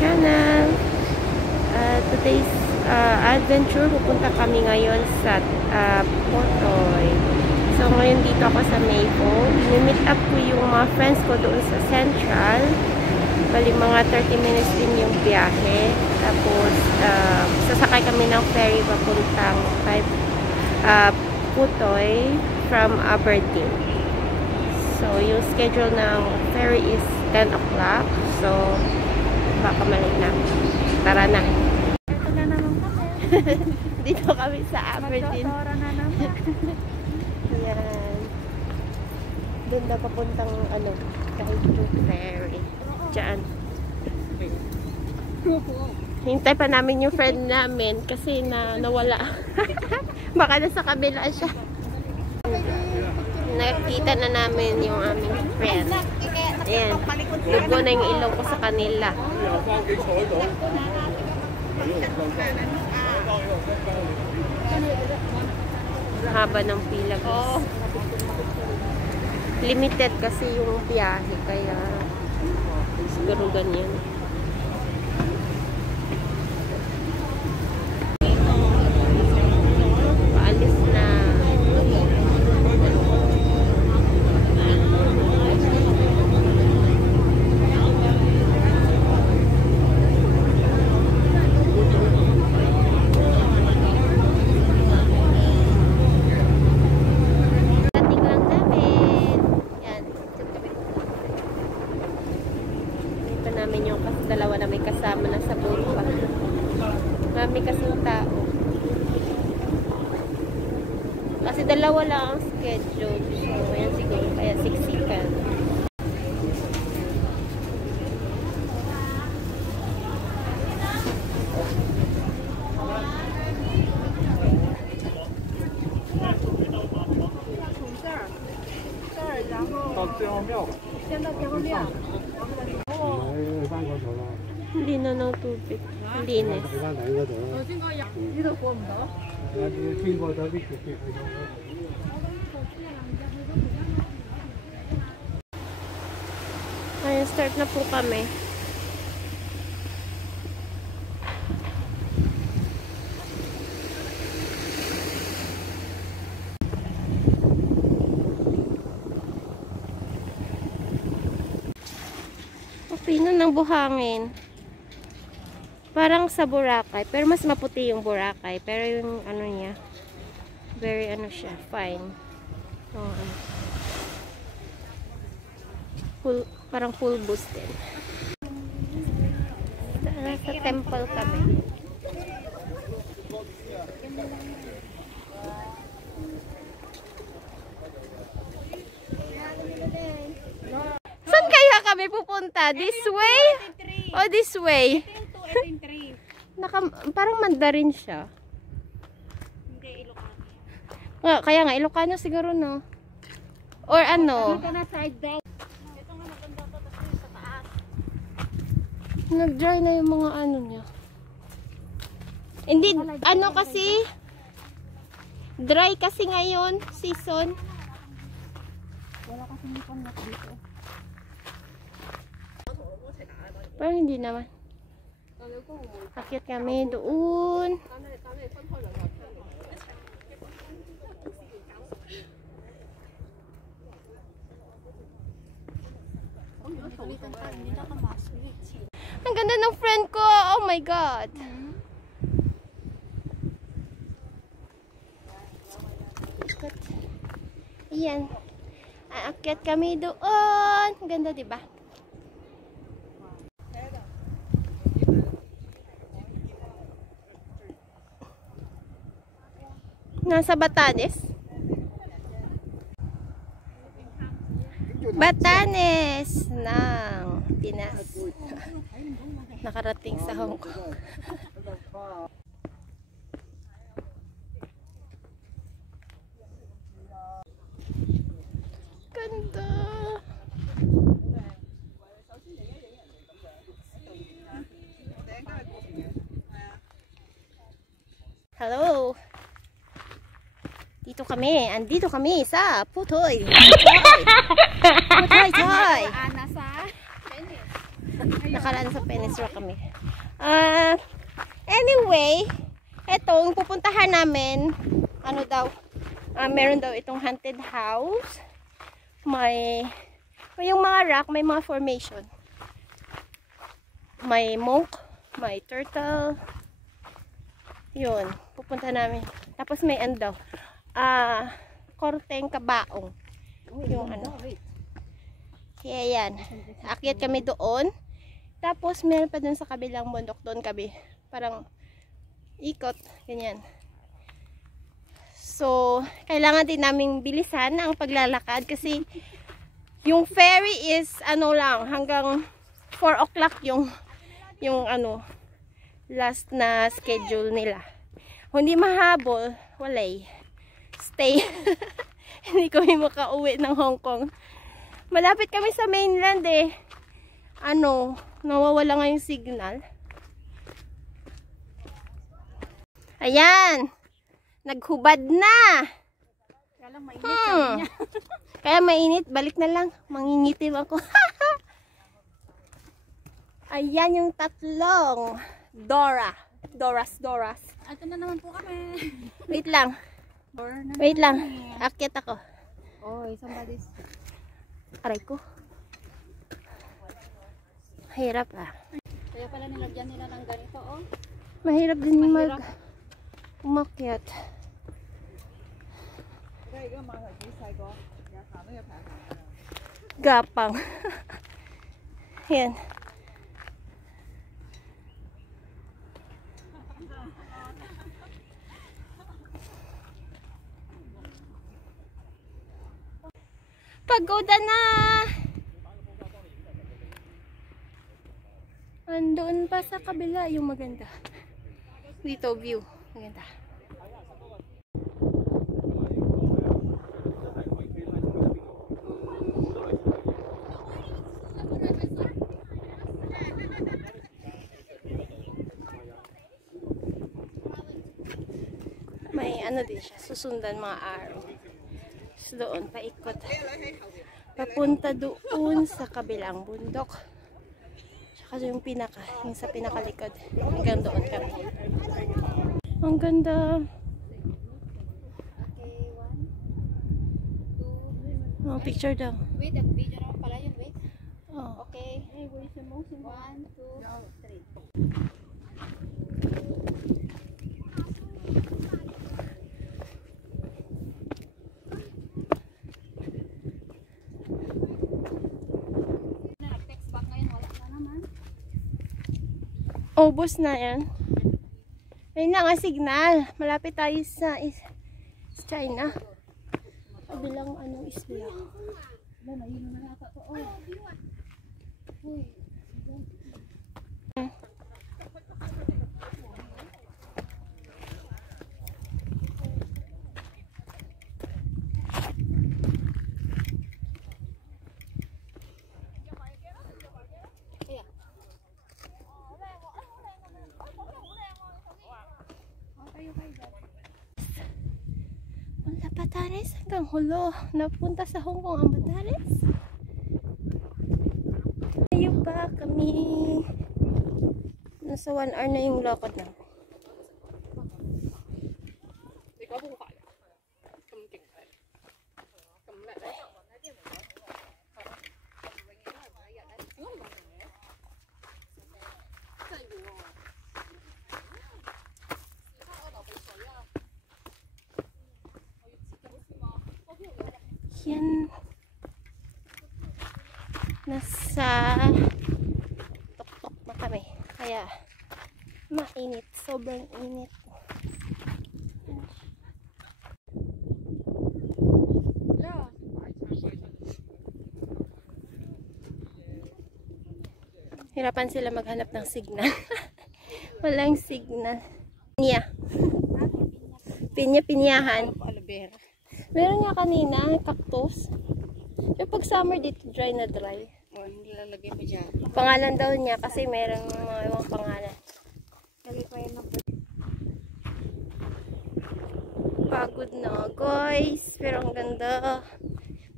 channel. Today's adventure, pupunta kami ngayon sa Potoy. So ngayon dito ako sa Maypole. I-meet up ko yung mga friends ko doon sa Central. Bali mga 30 minutes din yung biyahe. Tapos sasakay kami ng ferry papuntang Potoy from Aberdeen. So yung schedule ng ferry is 10 o'clock. So baka mali na. Tara na. Ito na naman kami. Dito kami sa Aberdeen. Magdodora na naman. Yan. Doon na papuntang kahit yung ferry. Diyan. Hintay pa namin yung friend namin kasi nawala. Baka nasa kabila siya. Nakita na namin yung aming friend. Ayan. Dugo na yung ilong ko sa kanila. Haba ng pila, guys. Limited kasi yung biyahe, kaya siguro ganyan. Paalis na. Dalawa na may kasama na sa boat pa. Marami kasing tao. Kasi dalawa lang ang schedule. So, ayan siguro. Kaya siksikan. Hindi na ng tubig. Linis. Ayan, start na po kami. Pino ng buhangin. Parang sa Boracay, pero mas maputi yung Boracay, pero yung niya very siya, fine. Parang full boost din. Sa temple kami. Saan kaya kami pupunta? This way? O this way? Parang Mandarin siya. Hindi, Ilocano. Kaya nga, Ilocano siguro, no? Or ano? Ito na side down. Ito nga maganda pa kasi sa taas. Nag-dry na yung mga niya. Hindi, kasi dry kasi ngayon, season. Wala kasing lipan dito. Parang hindi naman. Akyat kami doon. Ang ganda ng friend ko. Oh my God. Ayan. Aakyat kami doon. Ang ganda, diba? Nasa Batanes. Batanes ng Pinas. Nakarating sa Hong Kong. Ganda. Hello. Andito kami sa Potoy. Potoy. Nasa Nakaraan sa Penisra kami. Anyway, etong pupuntahan namin, ano daw, meron daw itong haunted house. May yung mga rock, may mga formation. May monk, may turtle. Yun, pupunta namin. Tapos may ano daw, korteng kabaong. Yung ano. Kaya yan, akyat kami doon. Tapos meron pa dun sa kabilang bundok, doon kami. Parang ikot, ganyan. So, kailangan din naming bilisan ang paglalakad kasi yung ferry is ano lang, hanggang 4 o'clock yung ano, last na schedule nila. Kung hindi mahabol, walay. Stay. Hindi kami makauwi ng Hong Kong. Malapit kami sa mainland eh. Ano, nawawala nga yung signal. Ayan. Naghubad na. Kaya lang mainit sabi niya. Kaya mainit, balik na lang. Mangingitim ako. Ayan yung tatlong Doras. Ito na naman po kami. Wait lang. Door na Wait lang. naman eh. Akyat ako. Oy, somebody's. Aray ko. Hirap ah. Kaya pala nilagyan nila ng ganito, oh. Mahirap din Mahirap. umakyat. Gapang. Yan. Pagoda na. Andun pa sa kabila yung maganda. Dito view. Maganda. May ano din siya, susundan mga araw. So doon, paikot. Papunta doon sa kabilang bundok. Tsaka yung sa pinakalikod. Hanggang doon kami. Ang ganda. Okay, 1, 2. Oh, picture daw. Wait, video naman pala yun, wait. Oh. Okay. 1, 2, 3. Nag-text back ngayon, wala na naman. Ubos na yan. Ayun na nga signal. Malapit tayo sa China. Kabilang ano isla. Wala, mahino na nata to. Oh. Uy. Wala Batanes hanggang hulo. Napunta sa Hong Kong ang Batanes. Ayaw pa kami. Nasa 1 hour na yung lakad na. Yan. Nasa tok-tok na kami. Kaya mainit. Sobrang init. Hirapan sila maghanap ng signal. Walang signal. Pinyahan. Alabera. Meron nga kanina, cactus. Yung pag summer dito, dry na dry. Oh, hindi lalagay pa dyan. Pangalan daw niya kasi meron mga ibang pangalan. Lagay pa yun ng Pagod na guys. Pero ang ganda.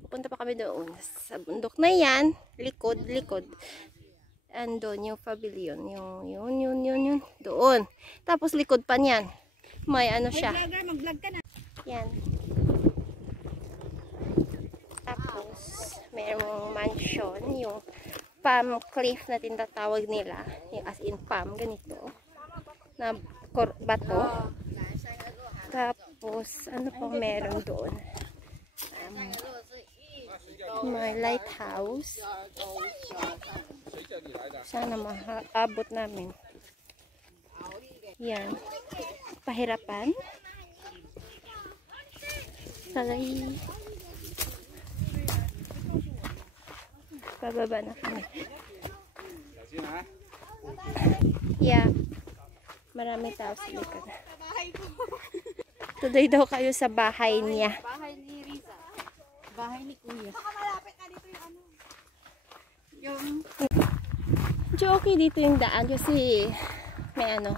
Pupunta pa kami doon. Sa bundok na yan. Likod. andun yung pavilion. Yun. Doon. Tapos likod pa niyan. May ano siya. Vlogger, mag-vlog ka na. Yan. Tapos, mayroong mansion. Yung palm cliff na tinatawag nila. Yung as in palm, ganito. Na bato. Tapos, ano pang meron doon? May lighthouse. Sana maabot namin. Yan. Pahirapan. Salay. Pababa na kami. Yeah. Marami tao sa likod. Tuloy daw kayo sa bahay niya. Bahay ni Riza. Bahay ni Kuya. Baka malapit na dito yung ano. Yung... Medyo okay dito yung daan kasi may ano,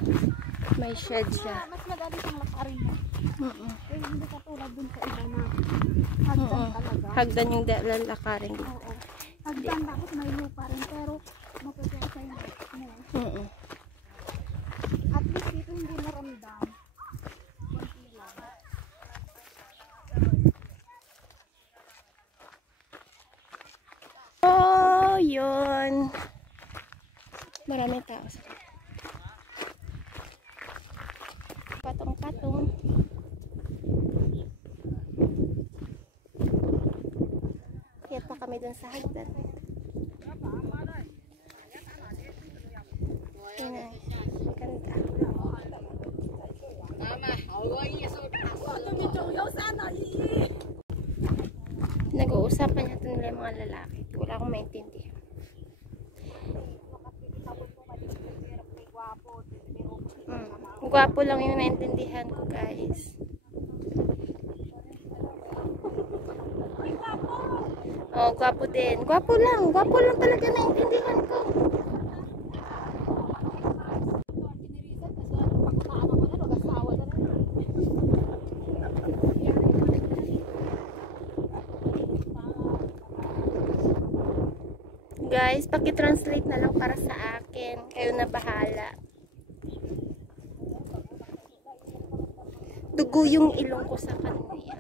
may shed siya. Mas madali siyang lakarin mo. Pero hindi katulad dun sa iba na hagdan talaga. Hagdan yung lalakarin dito. Oo. Hagdan tapos may lupa rin pero mapapesa yung mo. At least dito hindi naramdam. Konti lang. Oh, yun. Maraming tao. Patong-patong. Kaya pa kami dun sa hagdan. Yan. Ganda. Nag-uusapan natin nila yung mga lalaki. Wala akong maintindihan. Gwapo lang yung naintindihan ko, guys. Oh, gwapo din. Gwapo lang. Gwapo lang talaga naintindihan ko. Guys, paki-translate na lang para sa akin. Kayo na bahala. Dugo yung ilong ko sa kanila.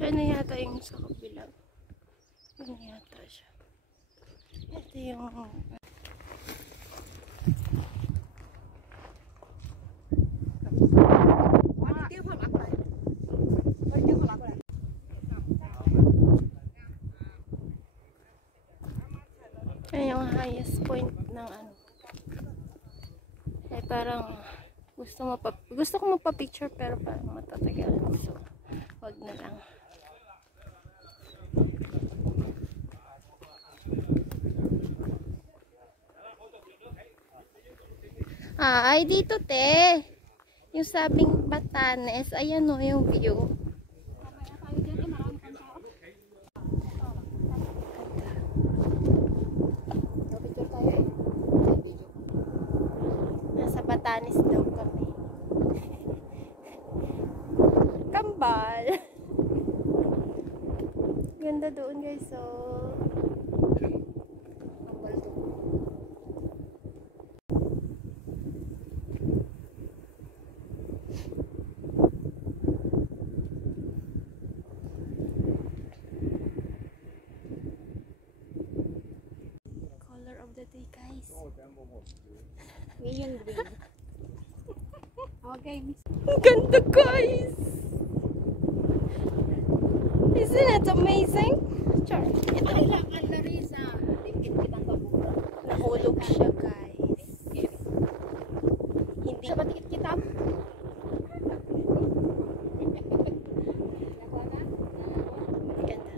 Siya na yata yung sa kabilang. Yun yata siya. Ito yung... Yan yung highest point ng ano. Eh parang gusto ko magpa-picture pero parang matatagal. So, wag na lang. Ay, dito te. Yung sabing Batanes. Ayan o, yung view. Nasa Batanes daw kami. Kambal. Ganda doon guys. So, guys. Ngayon green. Okay, miss. Ang ganda guys! Isn't it amazing? Char. Ay lang, Larissa. Dikit kitang babura. Nahulog siya guys. Hindi. Sa batikit kita? Ganda.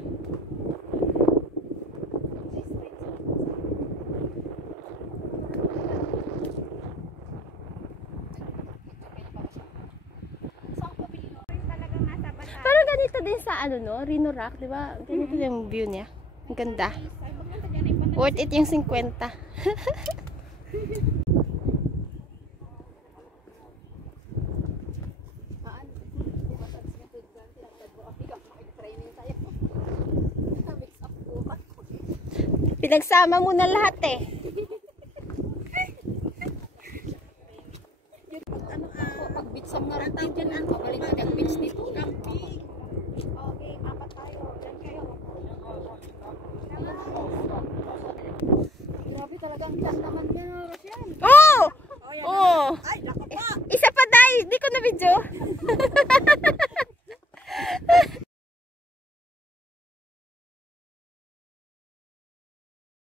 ganito din sa ano no, Rino Rock, di ba? Ganito yung view niya. Ang ganda. Worth it yung 50. Pinagsama mo na lahat eh. Pag-bitsam na rin tayo dyan. Pabalik na nag-bits dito. Okay, apat tayo. Diyan kayo. Grabe talaga ang tiyan naman niya, Rochelle. Oh! Oh! Ay, naku po! Isa pa, Day! Di ko na video.